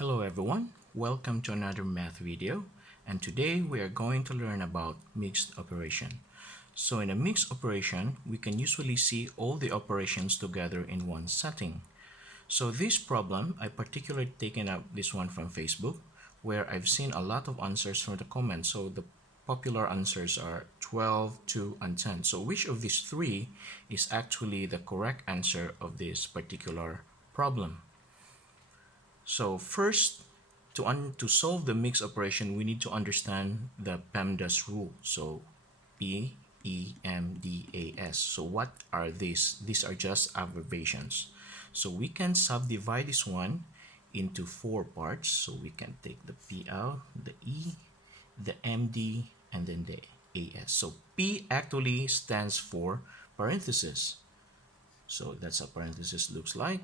Hello everyone, welcome to another math video, and today we are going to learn about mixed operation. So in a mixed operation, we can usually see all the operations together in one setting. So this problem, I particularly taken up this one from Facebook, where I've seen a lot of answers from the comments. So the popular answers are 12, 2, and 10. So which of these three is actually the correct answer of this particular problem? So first, to solve the mix operation, we need to understand the PEMDAS rule. So PEMDAS. So what are these? These are just abbreviations. So we can subdivide this one into four parts. So we can take the P out, the E, the MD, and then the AS. So P actually stands for parenthesis. So that's how parenthesis looks like.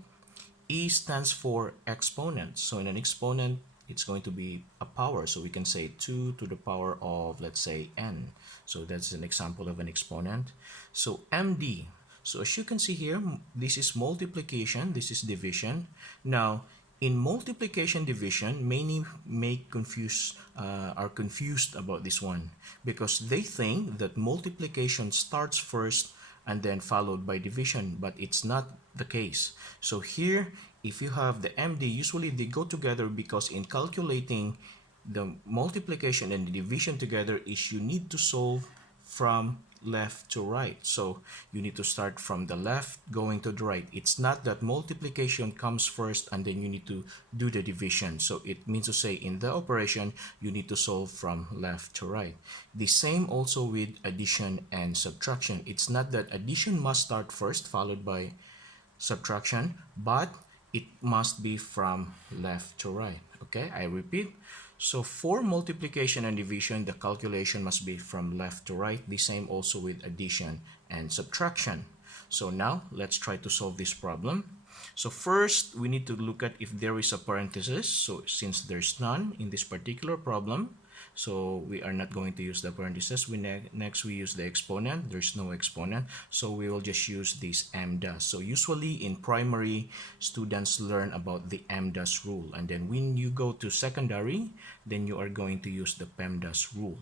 E stands for exponent. So in an exponent, it's going to be a power. So we can say 2 to the power of, let's say, n. So that's an example of an exponent. So MD. So as you can see here, this is multiplication, this is division. Now, in multiplication division, many are confused about this one because they think that multiplication starts first and then followed by division, but it's not the case. So here, if you have the MD, usually they go together because in calculating the multiplication and the division together is you need to solve from left to right. So you need to start from the left going to the right. It's not that multiplication comes first and then you need to do the division. So it means to say in the operation you need to solve from left to right. The same also with addition and subtraction. It's not that addition must start first followed by subtraction, but it must be from left to right. Okay, I repeat. So for multiplication and division, the calculation must be from left to right. The same also with addition and subtraction. So now let's try to solve this problem. So first, we need to look at if there is a parenthesis. So since there's none in this particular problem, so we are not going to use the parentheses. Next we use the exponent. There's no exponent. So we will just use this PEMDAS. So usually in primary, students learn about the PEMDAS rule. And then when you go to secondary, then you are going to use the PEMDAS rule.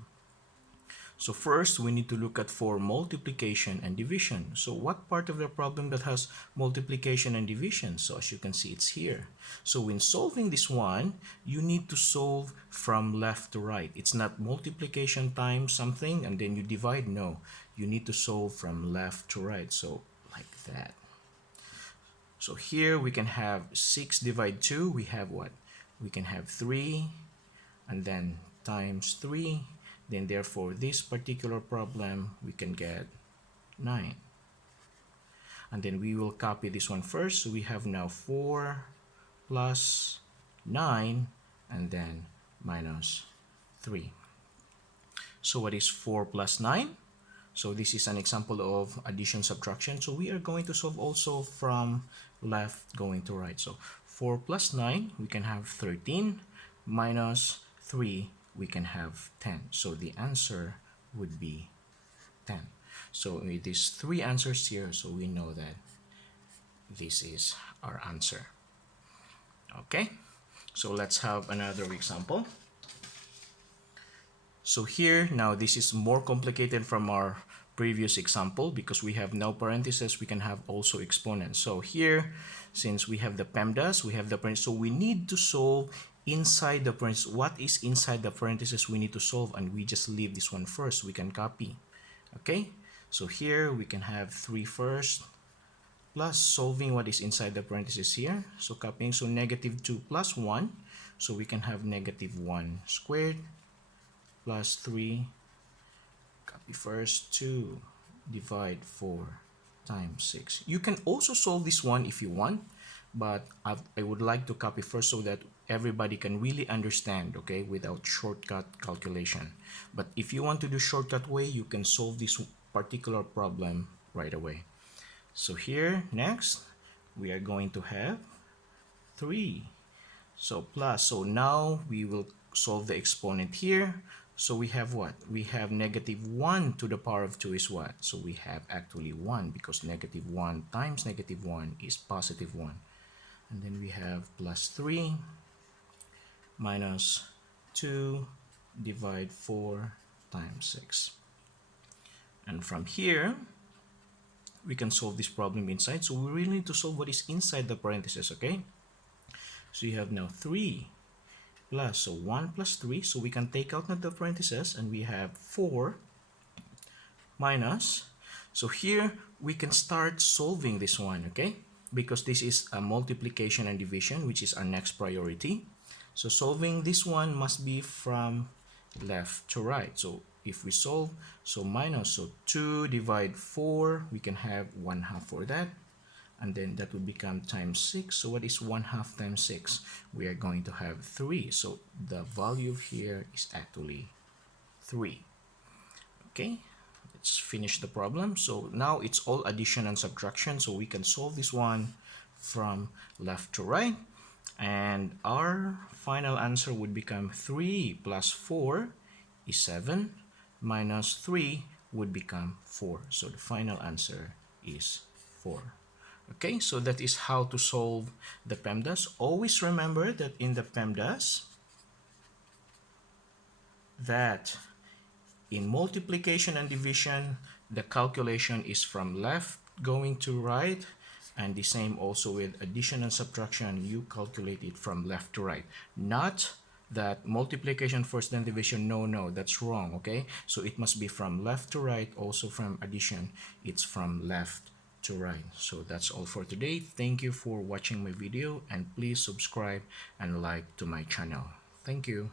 So first, we need to look at for multiplication and division. So what part of the problem that has multiplication and division? So as you can see, it's here. So when solving this one, you need to solve from left to right. It's not multiplication times something and then you divide. No, you need to solve from left to right. So like that. So here we can have 6 divide 2. We have what? We can have 3 and then times 3. Then therefore this particular problem we can get 9. And then we will copy this one first. So we have now 4 plus 9 and then minus 3. So what is 4 plus 9? So this is an example of addition subtraction. So we are going to solve also from left going to right. So 4 plus 9 we can have 13 minus 3 we can have 10. So the answer would be 10. So with these three answers here, so we know that this is our answer. Okay, so let's have another example. So here, now this is more complicated from our previous example because we have no parentheses, we can have also exponents. So here, since we have the PEMDAS, we have the parentheses, so we need to solve inside the parentheses. What is inside the parentheses we need to solve, and we just leave this one first. We can copy. Okay, so here we can have 3 first plus solving what is inside the parentheses here. So copying, so negative 2 plus 1. So we can have negative 1 squared plus 3. Copy first, 2 divide 4 times 6. You can also solve this one if you want, but I would like to copy first so that everybody can really understand, okay, without shortcut calculation. But if you want to do shortcut way, you can solve this particular problem right away. So here, next, we are going to have 3. So plus, so now we will solve the exponent here. So we have what? We have negative 1 to the power of 2 is what? So we have actually 1 because negative 1 times negative 1 is positive 1. And then we have plus 3 minus 2 divide 4 times 6. And from here, we can solve this problem inside. So we really need to solve what is inside the parentheses, okay? So you have now 3 plus, so 1 plus 3. So we can take out the parentheses and we have 4 minus. So here we can start solving this one, okay? Because this is a multiplication and division, which is our next priority. So solving this one must be from left to right. So if we solve, so minus, so 2 divide 4, we can have 1/2 for that. And then that would become times 6. So what is 1/2 times 6? We are going to have 3. So the value here is actually 3. Okay, let's finish the problem. So now it's all addition and subtraction. So we can solve this one from left to right. And our final answer would become 3 plus 4 is 7, minus 3 would become 4. So the final answer is 4. Okay, so that is how to solve the PEMDAS. Always remember that in the PEMDAS, that in multiplication and division, the calculation is from left going to right, and the same also with addition and subtraction, you calculate it from left to right. Not that multiplication first then division, no, that's wrong, okay? So it must be from left to right, also from addition, it's from left to right. So that's all for today. Thank you for watching my video, and please subscribe and like to my channel. Thank you.